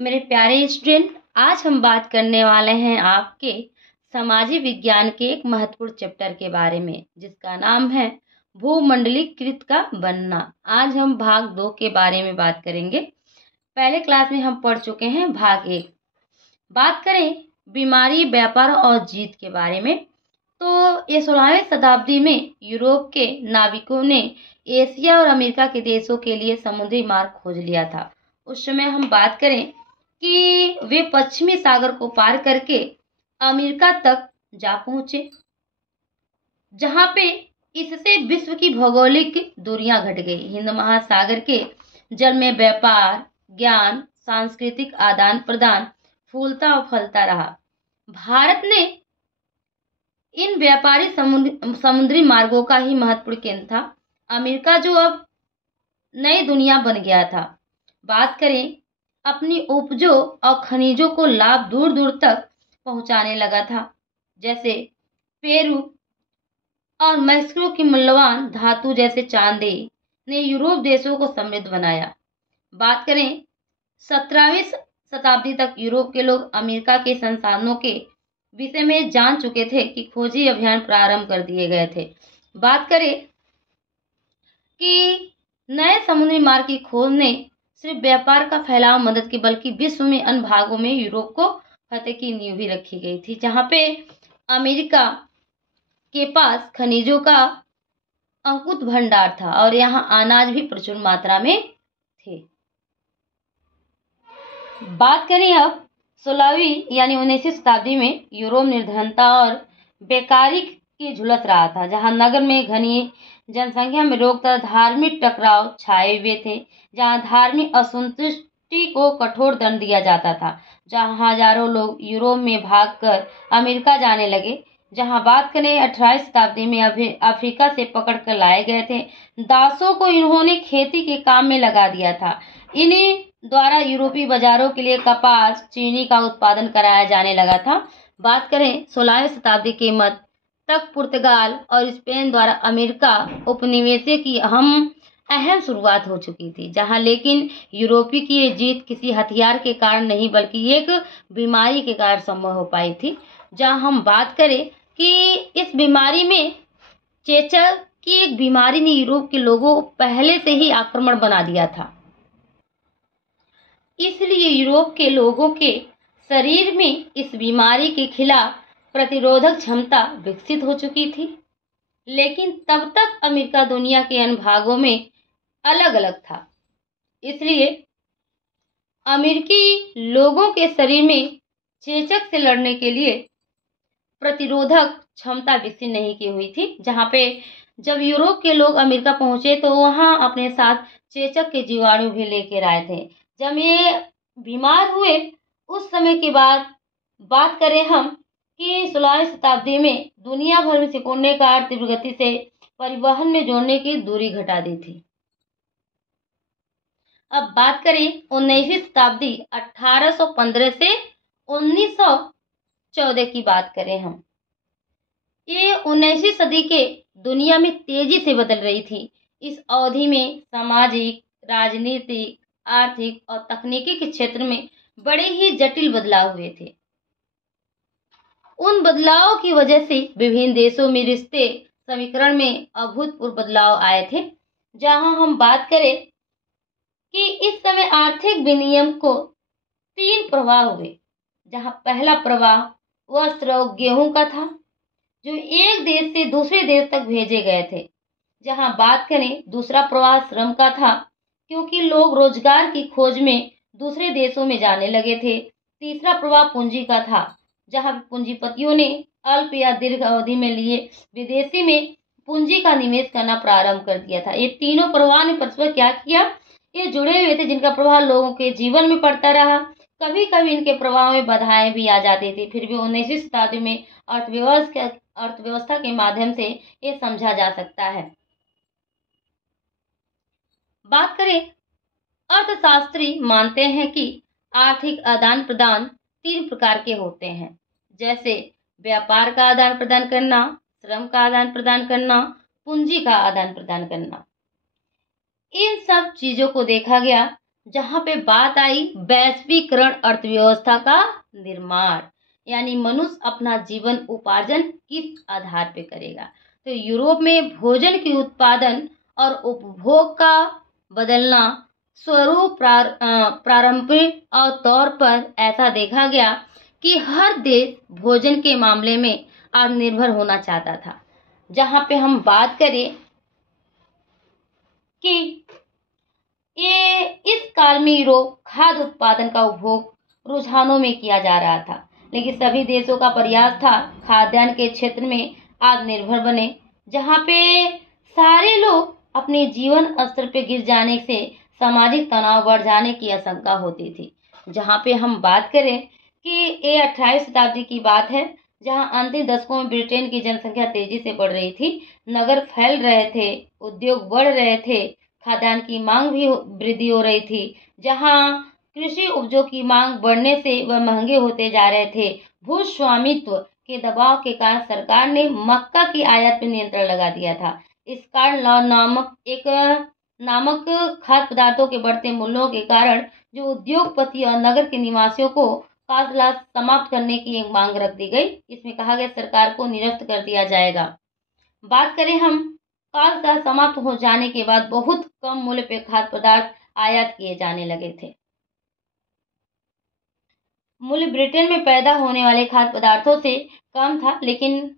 मेरे प्यारे स्टूडेंट, आज हम बात करने वाले हैं आपके सामाजिक विज्ञान के एक महत्वपूर्ण चैप्टर के बारे में, जिसका नाम है भूमंडलीकृत का बनना। आज हम भाग 2 के बारे में बात करेंगे। पहले क्लास में हम पढ़ चुके हैं भाग 1। बात करें बीमारी, व्यापार और जीत के बारे में, तो ये 16वीं शताब्दी में यूरोप के नाविकों ने एशिया और अमेरिका के देशों के लिए समुद्री मार्ग खोज लिया था। उस समय हम बात करें कि वे पश्चिमी सागर को पार करके अमेरिका तक जा पहुंचे, जहां पे इससे विश्व की भौगोलिक दूरियां घट गई। हिंद महासागर के जल में व्यापार, ज्ञान, सांस्कृतिक आदान प्रदान फूलता और फलता रहा। भारत ने इन व्यापारी समुद्री मार्गों का ही महत्वपूर्ण केंद्र था। अमेरिका जो अब नई दुनिया बन गया था। बात करें अपनी उपजों और खनिजों को लाभ दूर दूर तक पहुंचाने लगा था, जैसे पेरू और मैक्सिको की मूल्यवान धातु जैसे चांदी ने यूरोप देशों को समृद्ध बनाया। बात करें 17वीं शताब्दी तक यूरोप के लोग अमेरिका के संसाधनों के विषय में जान चुके थे कि खोजी अभियान प्रारंभ कर दिए गए थे। बात करें कि नए समुद्री मार्ग की खोज ने सिर्फ व्यापार का फैलाव मदद की, बल्कि विश्व में अन्य भागों में यूरोप को फतेह की नींव भी रखी गई थी, जहां पे अमेरिका के पास खनिजों का अकुत भंडार था और यहाँ अनाज भी प्रचुर मात्रा में थे। बात करें अब 16वीं यानी 19वीं शताब्दी में यूरोप निर्धनता और बेकारी की झुलस रहा था, जहां नगर में घनी जनसंख्या में रोग तथा धार्मिक टकराव छाए हुए थे, जहां धार्मिक असंतुष्टि को कठोर दंड दिया जाता था, जहां हजारों लोग यूरोप में भागकर अमेरिका जाने लगे। जहां बात करें 18वीं शताब्दी में अफ्रीका से पकड़ कर लाए गए थे दासों को इन्होंने खेती के काम में लगा दिया था। इन्हीं द्वारा यूरोपीय बाजारों के लिए कपास, चीनी का उत्पादन कराया जाने लगा था। बात करें 16वीं शताब्दी के मध्य तक पुर्तगाल और स्पेन द्वारा अमेरिका उपनिवेश की अहम शुरुआत हो चुकी थी, जहां लेकिन यूरोपीय की ये जीत किसी हथियार के कारण नहीं, बल्कि एक बीमारी के कारण संभव हो पाई थी। जहां हम बात करें कि इस बीमारी में चेचक की एक बीमारी ने यूरोप के लोगों को पहले से ही आक्रमण बना दिया था, इसलिए यूरोप के लोगों के शरीर में इस बीमारी के खिलाफ प्रतिरोधक क्षमता विकसित हो चुकी थी। लेकिन तब तक अमेरिका दुनिया के अन्य भागों में अलग अलग था, इसलिए अमेरिकी लोगों के शरीर में चेचक से लड़ने के लिए प्रतिरोधक क्षमता विकसित नहीं की हुई थी। जहां पे जब यूरोप के लोग अमेरिका पहुंचे तो वहां अपने साथ चेचक के जीवाणु भी लेकर आए थे। जब ये बीमार हुए उस समय के बाद बात करें हम कि 16वीं शताब्दी में दुनिया भर में सिकुड़ने का अर्थ तीव्र गति से परिवहन में जोड़ने की दूरी घटा दी थी। अब बात करें 19वीं शताब्दी 1815 से 1914 की बात करें हम, ये 19वीं सदी के दुनिया में तेजी से बदल रही थी। इस अवधि में सामाजिक, राजनीतिक, आर्थिक और तकनीकी के क्षेत्र में बड़े ही जटिल बदलाव हुए थे। उन बदलावों की वजह से विभिन्न देशों में रिश्ते समीकरण में अभूतपूर्व बदलाव आए थे। जहां हम बात करें कि इस समय आर्थिक विनिमय को 3 प्रवाह हुए, जहां पहला प्रवाह वस्त्र और गेहूं का था, जो एक देश से दूसरे देश तक भेजे गए थे। जहां बात करें दूसरा प्रवाह श्रम का था, क्योंकि लोग रोजगार की खोज में दूसरे देशों में जाने लगे थे। तीसरा प्रवाह पूंजी का था, जहां पूंजीपतियों ने अल्प या दीर्घ अवधि में लिए विदेशी में पूंजी का निवेश करना प्रारंभ कर दिया था। ये तीनों प्रवाह ने परस्पर क्या किया, ये जुड़े हुए थे, जिनका प्रभाव लोगों के जीवन में पड़ता रहा। कभी कभी इनके प्रभाव में बाधाएं भी आ जाती थी, फिर भी 19वीं शताब्दी में अर्थव्यवस्था के माध्यम से ये समझा जा सकता है। बात करें अर्थशास्त्री मानते हैं कि आर्थिक आदान प्रदान 3 प्रकार के होते हैं, जैसे व्यापार का आदान प्रदान करना, श्रम का आदान प्रदान करना, पूंजी का आदान प्रदान करना। इन सब चीजों को देखा गया जहाँ पे बात आई वैश्वीकरण अर्थव्यवस्था का निर्माण, यानी मनुष्य अपना जीवन उपार्जन किस आधार पे करेगा। तो यूरोप में भोजन के उत्पादन और उपभोग का बदलना स्वरूप प्रारंभिक तौर पर ऐसा देखा गया कि हर देश भोजन के मामले में आत्मनिर्भर होना चाहता था। जहाँ पे हम बात करें कि ये इस काल में यूरोप खाद्य उत्पादन का उपभोग रुझानों में किया जा रहा था, लेकिन सभी देशों का प्रयास था खाद्यान्न के क्षेत्र में आत्मनिर्भर बने, जहाँ पे सारे लोग अपने जीवन स्तर पे गिर जाने से सामाजिक तनाव बढ़ जाने की आशंका होती थी। जहाँ पे हम बात करें कि ये 28वीं शताब्दी की बात है, जहाँ अंतिम दशकों में ब्रिटेन की जनसंख्या तेजी से बढ़ रही थी, नगर फैल रहे थे, उद्योग बढ़ रहे थे, खाद्यान्न की मांग भी वृद्धि हो रही थी। जहाँ कृषि उपजों की मांग बढ़ने से वह महंगे होते जा रहे थे। भूस्वामित्व के दबाव के कारण सरकार ने मक्का की आयात पर नियंत्रण लगा दिया था। इस कारण नामक खाद्य पदार्थों के बढ़ते मूल्यों के कारण जो उद्योगपति और नगर के निवासियों को काफिला समाप्त करने की एक मांग रख दी गई। इसमें कहा गया सरकार को निरस्त कर दिया जाएगा। बात करें हम काफिला समाप्त हो जाने के बाद बहुत कम मूल्य पे खाद्य पदार्थ आयात किए जाने लगे थे। मूल्य ब्रिटेन में पैदा होने वाले खाद्य पदार्थों से कम था, लेकिन